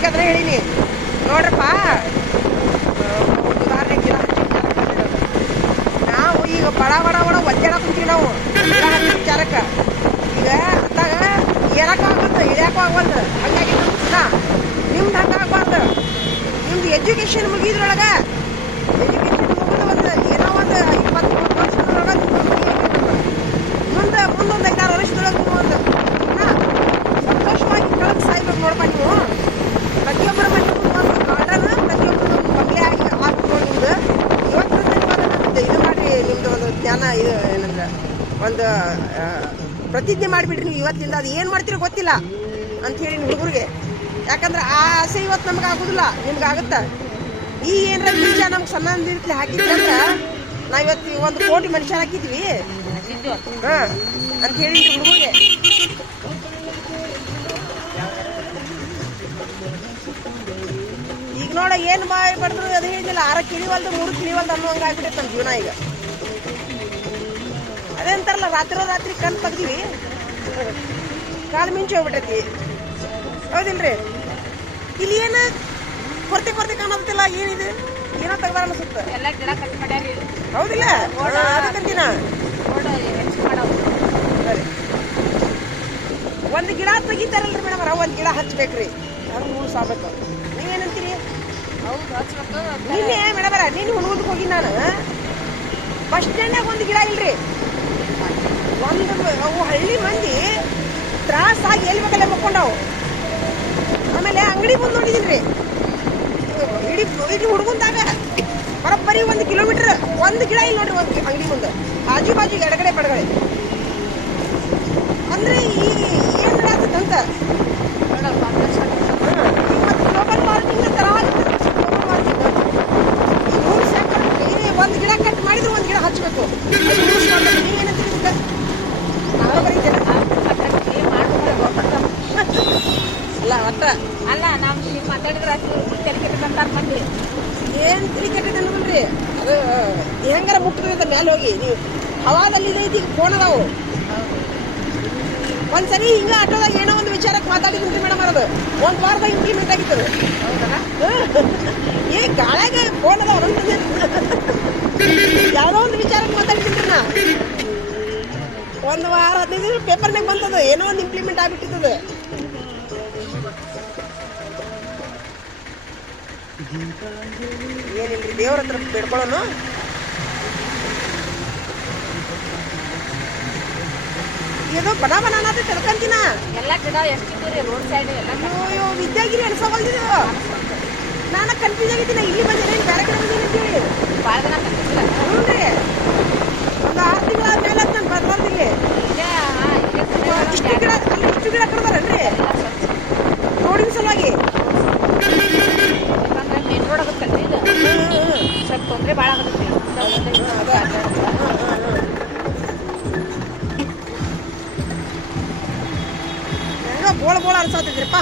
ಹುಡುಗರಿಗೆ ಅದನ್ನ ಹೇಳೀನಿ. ನೋಡ್ರಪ್ಪ, ಉದಾಹರಣೆ ಗಿಡ ನಾವು ಈಗ ಬಡ ಬಡ ಬಡ ಒದ್ದಾಡ ಕುಂತೀವಿ. ನಾವು ಗಿಡ ಹಚ್ಚೋ ವಿಚಾರಕ್ಕೆ ಈಗ ಅತ್ತಾಗ ಏರಕ್ಕೂ ಆಗ್ಬಾರ್ದು, ಇಳ್ಯಾಕೂ ಆಗ್ಬಾರ್ದು. ಹಂಗಾಗಿ ನಿಮ್ದು ಹಂಗೆ ಆಗ್ಬಾರ್ದು. ನಿಮ್ದು ಎಜುಕೇಶನ್ ಮುಗಿದ್ರೊಳಗೆ ಎಜುಕೇಶನ್ ಮುಗಿದು ಒಂದು ಏನೋ ಒಂದು 20-30 ವರ್ಷದೊಳಗೆ ಮುಂದೊಂದು 5-6 ವರ್ಷದೊಳಗೆ ನೀವು ಒಂದು ಸಂತೋಷವಾಗಿ ಕಳೆದು ಸಾಯ್ಬೇಕು. ನೋಡ್ಪ, ನೀವು ಪ್ರತಿಯೊಬ್ಬರ ಮನೆ ಒಂದು ಗಾರ್ಡನ್, ಪ್ರತಿಯೊಬ್ಬರು ಒಂದು ಬಂಗ್ಲೆ ಆಗಿ ಆಗ್ಬೇಕು. ನಿಮ್ದು ಇವತ್ತು ಇದು ಮಾಡಿ ನಿಮ್ದು ಒಂದು ಜ್ಞಾನ ಇದು ಏನಂದ್ರೆ ಒಂದು ಪ್ರತಿಜ್ಞೆ ಮಾಡಿಬಿಡ್ರಿ ನೀವು ಇವತ್ತಿಂದ. ಅದು ಏನು ಮಾಡ್ತೀರೋ ಗೊತ್ತಿಲ್ಲ ಅಂಥೇಳಿ ಹುಡುಗರಿಗೆ. ಯಾಕಂದ್ರೆ ಆ ಆಸೆ ಇವತ್ತು ನಮ್ಗೆ ಆಗೋದಿಲ್ಲ, ನಿಮ್ಗೆ ಆಗುತ್ತಾ. ಈ ಏನಾರ ಬೀಜ ನಮ್ಗೆ ಸಣ್ಣದಿರ್ಲಿ ಹಾಕಿದ್ರಂದ್ರೆ ನಾವು ಇವತ್ತು 1 ಕೋಟಿ ಮನುಷ್ಯರು ಹಾಕಿದ್ವಿ ಅಂತ ಹೇಳಿ ಹುಡುಗರಿಗೆ. ಈಗ ನೋಡ ಏನು ಬಾಯ್ ಬಡಿದ್ರು ಅದು ಹೇಳಿದಿಲ್ಲ, 6 ಕಿಳಿವಲ್ದು 3 ಕಿಳಿವಲ್ದು ಅನ್ನೋಂಗೆ ಆಗ್ಬಿಟ್ಟೈತೆ ನಮ್ಮ ಜೀವನ ಈಗ. ಅದೇ ಅಂತಾರಲ್ಲ, ರಾತ್ರಿ ಕಣ್ ತೆಗ್ದೀವಿ ಕಾಲು ಮಿಂಚು ಹೋಗ್ಬಿಟ್ಟೈತಿ. ಹೌದಿಲ್ರಿ? ಇಲ್ಲಿ ಏನು ಕೊರತೆ ಕಾಣೋದಿಲ್ಲ. ಏನಿದೆ, ಏನೋ ತೆಗ್ದಾರ ಅನ್ಸುತ್ತೆ. ಹೌದಿಲ್ಲ? ಅದಕ್ಕಂತೀನ ಒಂದು ಗಿಡ ತೆಗಿತಾರಲ್ರಿ ಮೇಡಮ್, ಒಂದು ಗಿಡ ಹಚ್ಬೇಕ್ರಿ. ಹಂಗೆ ರೂಲ್ಸ್ ಆಗ್ಬೇಕು. ನೀವೇನಂತೀರಿ? ನಿನ್ನೆ ಮೇಡಮರ ನೀನು ಹುಡುಗಕ್ಕೆ ಹೋಗಿ ನಾನು ಬಸ್ ಸ್ಟ್ಯಾಂಡ್ನಾಗ ಒಂದು ಗಿಡ ಇಲ್ರಿ. ಅವು ಹಳ್ಳಿ ಮಂದಿ ತ್ರಾಸಾಗಿ ಎಲ್ಲಿ ಬೇಕಲ್ಲ ಮಕ್ಕೊಂಡವು. ಆಮೇಲೆ ಅಂಗಡಿ ಮುಂದೆ ನೋಡಿದೀನಿ, ಇಡೀ ಹುಡುಗಂದಾಗ ಬರೋಬ್ಬರಿ 1 ಕಿಲೋಮೀಟರ್ ಒಂದು ಗಿಡ ಇಲ್ಲಿ ನೋಡ್ರಿ. ಒಂದು ಅಂಗಡಿ ಮುಂದೆ ಆಜು ಬಾಜು ಎಡಗಡೆ ಬಡಗಡೆ ಅಂದ್ರೆ ಏನ್ ನಡಾತಂತ ಗ್ಲೋಬಲ್ ವಾರ್ಮಿಂಗ್ ತರ ಒಂದು ಗಿಡ ಕಟ್ ಮಾಡಿದ್ರೆ ಒಂದು ಗಿಡ ಹಚ್ಬೇಕು. ನೀವೇನಂತೀರಿ? ಅಲ್ಲ ನಾವು ಮಾತಾಡಿದ್ರೆ ಏನ್ ತಲೆ ಕೆಟ್ಟದ ಅನ್ನೋದಲ್ರಿ. ಅದು ಹೆಂಗಾರ ಮುಟ್ಟದ ಮೇಲೆ ಹೋಗಿ ನೀವು ಹವಾದಲ್ಲಿ ಇದೈತಿ. ಫೋನ್ ಅದಾವು. ಒಂದ್ಸರಿ ಹಿಂಗ ಆಟೋದಾಗ ಏನೋ ಒಂದು ವಿಚಾರಕ್ಕೆ ಮಾತಾಡಿದ್ರಿ ಮೇಡಮ್, ಅದು 1 ವಾರದಾಗ ಇಂಪ್ಲಿಮೆಂಟ್ ಆಗಿತ್ತು. ಏ ಗಾಳ್ಯಾಗ ಫೋನ್ ಅದಾವ ಯಾವ್ದೋ ಒಂದು ವಿಚಾರಕ್ಕೆ ಮಾತಾಡಿದ್ರಿ ನಾ. 1 ವಾರ 15 ದಿನ ಪೇಪರ್ನಾಗ ಬಂತದ, ಏನೋ ಒಂದು ಇಂಪ್ಲಿಮೆಂಟ್ ಆಗ್ಬಿಟ್ಟಿರ್ತದ. ಏನಿಲ್ರಿ, ದೇವ್ರ ಹತ್ರ ಬೇಡ್ಕೊಳ್ಳೋನು. ಇದು ಬನ ಅನ್ನೋದು ತಿಳ್ಕೊಂತೀನ. ಎಲ್ಲ ಗಿಡ ಎಷ್ಟಿದ್ರಿ ರೋಡ್ ಸೈಡ್ ಅಯ್ಯೋ ವಿದ್ಯಾಗಿರಿ ಅನ್ಸೋಲ್ದಿದ್ದು. ನಾನು ಕನ್ಫ್ಯೂಸ್ ಆಗಿದ್ದೀನಿ. ಇಲ್ಲಿ ಬಂದಿನಿ, ಬೇರೆ ಕಡೆ ಬಂದಿನಿ ಅಂತೇಳಿ ಭಾಳ ದಿನ ಕನ್ಫ್ಯೂಸ್. ಹ್ಞೂ ರೀ, ಒಂದು 6 ತಿಂಗಳ ಮೇಲೆ ನಾನು ಬರ್ಬಾರ್ದಿಲ್ಲಿ. ಇಷ್ಟು ಗಿಡ ಕಡ್ದಾರನ್ರಿ ರೋಡಿನ ಸಲುವಾಗಿ. ಯಾಕಂದ್ರೆ ಮೇನ್ ರೋಡ್ ಆಗುತ್ತಲ್ರಿ ಇದು, ಸ್ವಲ್ಪ ತೊಂದರೆ ಭಾಳ ಆಗುತ್ತೆ. ಬೋಳ ಅನ್ಸತ್ತಿದ್ರಿಪ್ಪ.